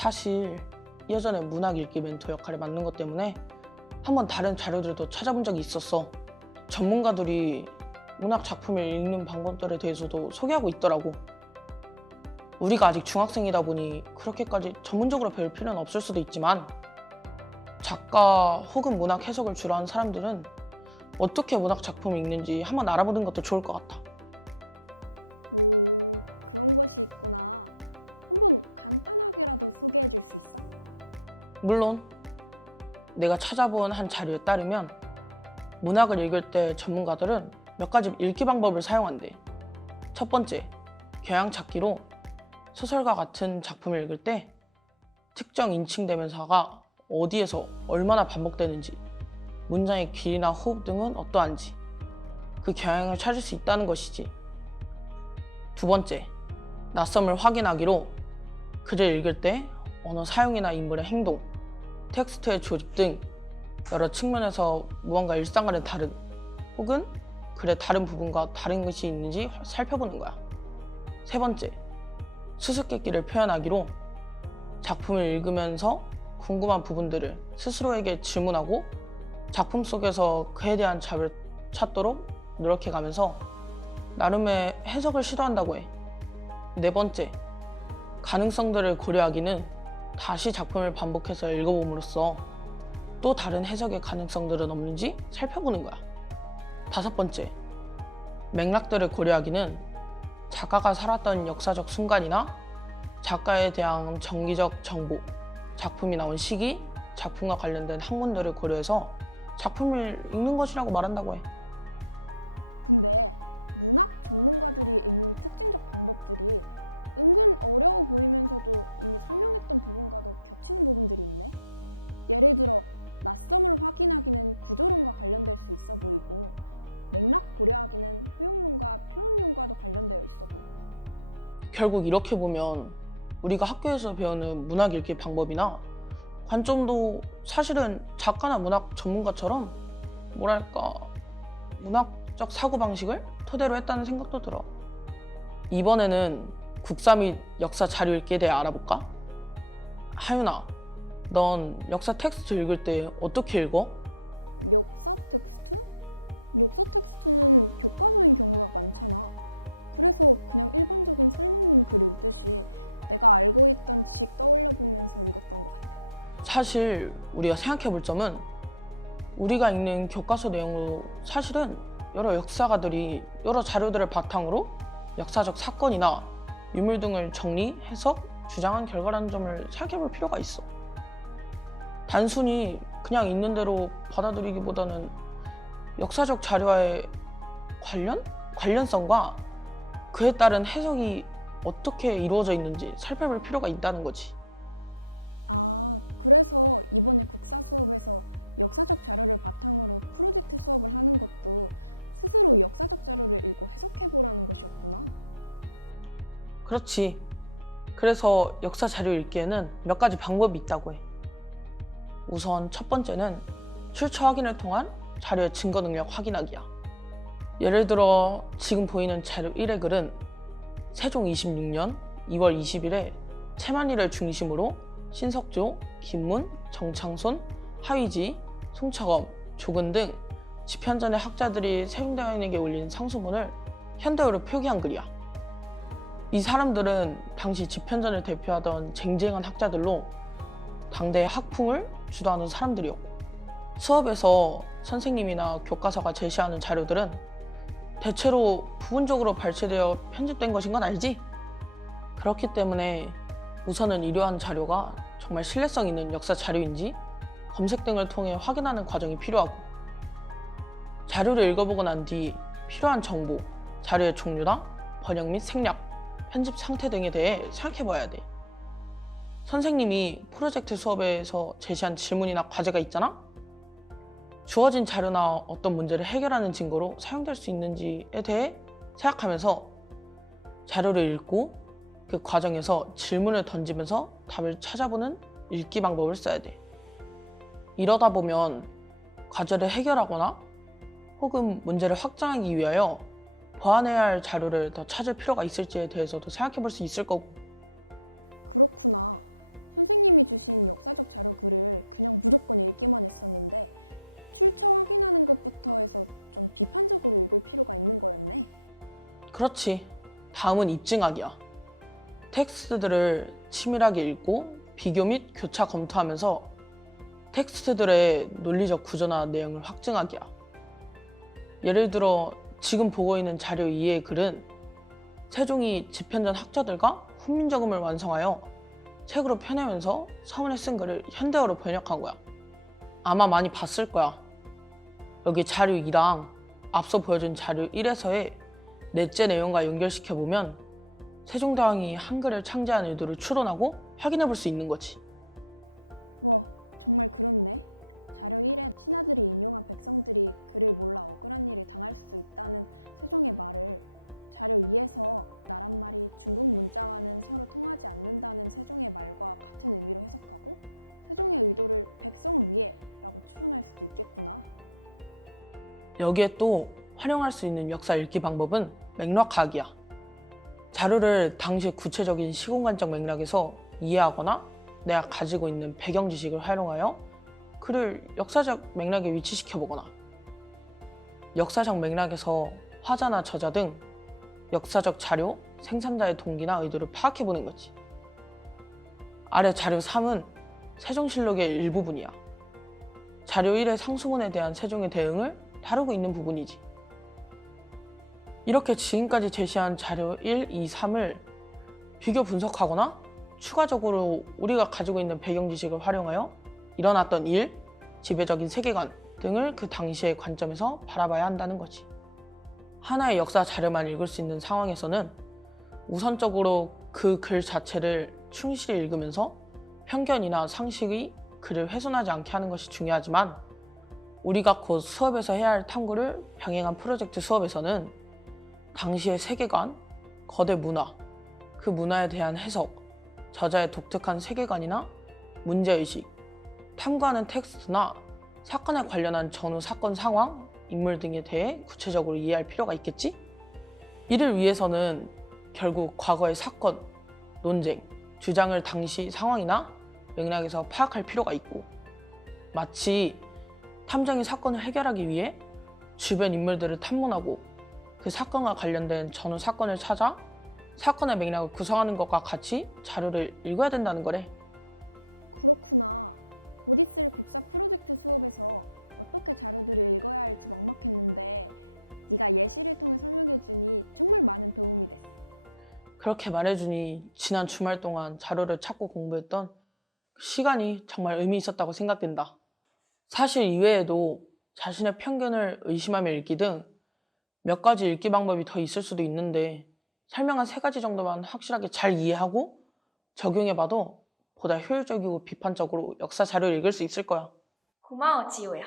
사실 예전에 문학 읽기 멘토 역할을 맡는 것 때문에 한번 다른 자료들도 찾아본 적이 있었어. 전문가들이 문학 작품을 읽는 방법들에 대해서도 소개하고 있더라고. 우리가 아직 중학생이다 보니 그렇게까지 전문적으로 배울 필요는 없을 수도 있지만 작가 혹은 문학 해석을 주로 하는 사람들은 어떻게 문학 작품을 읽는지 한번 알아보는 것도 좋을 것 같아. 물론 내가 찾아본 한 자료에 따르면 문학을 읽을 때 전문가들은 몇 가지 읽기 방법을 사용한대. 첫 번째, 교양 찾기로 소설과 같은 작품을 읽을 때 특정 인칭 대명사가 어디에서 얼마나 반복되는지, 문장의 길이나 호흡 등은 어떠한지 그 교양을 찾을 수 있다는 것이지. 두 번째, 낯섦을 확인하기로 글을 읽을 때 언어 사용이나 인물의 행동, 텍스트의 조립 등 여러 측면에서 무언가 일상과는 다른 혹은 글의 다른 부분과 다른 것이 있는지 살펴보는 거야. 세 번째, 수수께끼를 표현하기로 작품을 읽으면서 궁금한 부분들을 스스로에게 질문하고 작품 속에서 그에 대한 답을 찾도록 노력해가면서 나름의 해석을 시도한다고 해. 네 번째, 가능성들을 고려하기는 다시 작품을 반복해서 읽어봄으로써 또 다른 해석의 가능성들은 없는지 살펴보는 거야. 다섯 번째, 맥락들을 고려하기는 작가가 살았던 역사적 순간이나 작가에 대한 정기적 정보, 작품이 나온 시기, 작품과 관련된 학문들을 고려해서 작품을 읽는 것이라고 말한다고 해. 결국 이렇게 보면 우리가 학교에서 배우는 문학 읽기 방법이나 관점도 사실은 작가나 문학 전문가처럼 뭐랄까 문학적 사고방식을 토대로 했다는 생각도 들어. 이번에는 국사 및 역사 자료 읽기에 대해 알아볼까? 하윤아, 넌 역사 텍스트 읽을 때 어떻게 읽어? 사실 우리가 생각해 볼 점은 우리가 읽는 교과서 내용으로 사실은 여러 역사가들이 여러 자료들을 바탕으로 역사적 사건이나 유물 등을 정리, 해석, 주장한 결과라는 점을 생각해 볼 필요가 있어. 단순히 그냥 있는 대로 받아들이기보다는 역사적 자료와의 관련성과 그에 따른 해석이 어떻게 이루어져 있는지 살펴볼 필요가 있다는 거지. 그렇지. 그래서 역사 자료 읽기에는 몇 가지 방법이 있다고 해. 우선 첫 번째는 출처 확인을 통한 자료의 증거 능력 확인하기야. 예를 들어 지금 보이는 자료 1의 글은 세종 26년 2월 20일에 채만이를 중심으로 신석조, 김문, 정창손, 하위지, 송차검, 조근 등 집현전의 학자들이 세종대왕에게 올린 상소문을 현대어로 표기한 글이야. 이 사람들은 당시 집현전을 대표하던 쟁쟁한 학자들로 당대의 학풍을 주도하는 사람들이었고, 수업에서 선생님이나 교과서가 제시하는 자료들은 대체로 부분적으로 발췌되어 편집된 것인 건 알지? 그렇기 때문에 우선은 이러한 자료가 정말 신뢰성 있는 역사 자료인지 검색 등을 통해 확인하는 과정이 필요하고, 자료를 읽어보고 난 뒤 필요한 정보, 자료의 종류나 번역 및 생략, 편집 상태 등에 대해 생각해 봐야 돼. 선생님이 프로젝트 수업에서 제시한 질문이나 과제가 있잖아? 주어진 자료나 어떤 문제를 해결하는 증거로 사용될 수 있는지에 대해 생각하면서 자료를 읽고 그 과정에서 질문을 던지면서 답을 찾아보는 읽기 방법을 써야 돼. 이러다 보면 과제를 해결하거나 혹은 문제를 확장하기 위하여 보완해야 할 자료를 더 찾을 필요가 있을지에 대해서도 생각해 볼 수 있을 거고. 그렇지. 다음은 입증하기야. 텍스트들을 치밀하게 읽고 비교 및 교차 검토하면서 텍스트들의 논리적 구조나 내용을 확증하기야. 예를 들어 지금 보고 있는 자료 2의 글은 세종이 집현전 학자들과 훈민정음을 완성하여 책으로 펴내면서 서문에 쓴 글을 현대어로 번역한 거야. 아마 많이 봤을 거야. 여기 자료 2랑 앞서 보여준 자료 1에서의 넷째 내용과 연결시켜보면 세종대왕이 한글을 창제한 의도를 추론하고 확인해 볼 수 있는 거지. 여기에 또 활용할 수 있는 역사 읽기 방법은 맥락학이야. 자료를 당시 구체적인 시공간적 맥락에서 이해하거나 내가 가지고 있는 배경 지식을 활용하여 그를 역사적 맥락에 위치시켜 보거나, 역사적 맥락에서 화자나 저자 등 역사적 자료, 생산자의 동기나 의도를 파악해 보는 거지. 아래 자료 3은 세종실록의 일부분이야. 자료 1의 상수문에 대한 세종의 대응을 다루고 있는 부분이지. 이렇게 지금까지 제시한 자료 1, 2, 3을 비교 분석하거나 추가적으로 우리가 가지고 있는 배경 지식을 활용하여 일어났던 일, 지배적인 세계관 등을 그 당시의 관점에서 바라봐야 한다는 거지. 하나의 역사 자료만 읽을 수 있는 상황에서는 우선적으로 그 글 자체를 충실히 읽으면서 편견이나 상식이 그를 훼손하지 않게 하는 것이 중요하지만, 우리가 곧 수업에서 해야 할 탐구를 병행한 프로젝트 수업에서는 당시의 세계관, 거대 문화, 그 문화에 대한 해석, 저자의 독특한 세계관이나 문제의식, 탐구하는 텍스트나 사건에 관련한 전후 사건 상황, 인물 등에 대해 구체적으로 이해할 필요가 있겠지? 이를 위해서는 결국 과거의 사건, 논쟁, 주장을 당시 상황이나 맥락에서 파악할 필요가 있고, 마치 탐정이 사건을 해결하기 위해 주변 인물들을 탐문하고 그 사건과 관련된 전후 사건을 찾아 사건의 맥락을 구성하는 것과 같이 자료를 읽어야 된다는 거래. 그렇게 말해주니 지난 주말 동안 자료를 찾고 공부했던 그 시간이 정말 의미 있었다고 생각된다. 사실 이외에도 자신의 편견을 의심하며 읽기 등 몇 가지 읽기 방법이 더 있을 수도 있는데, 설명한 3가지 정도만 확실하게 잘 이해하고 적용해봐도 보다 효율적이고 비판적으로 역사 자료를 읽을 수 있을 거야. 고마워, 지호야.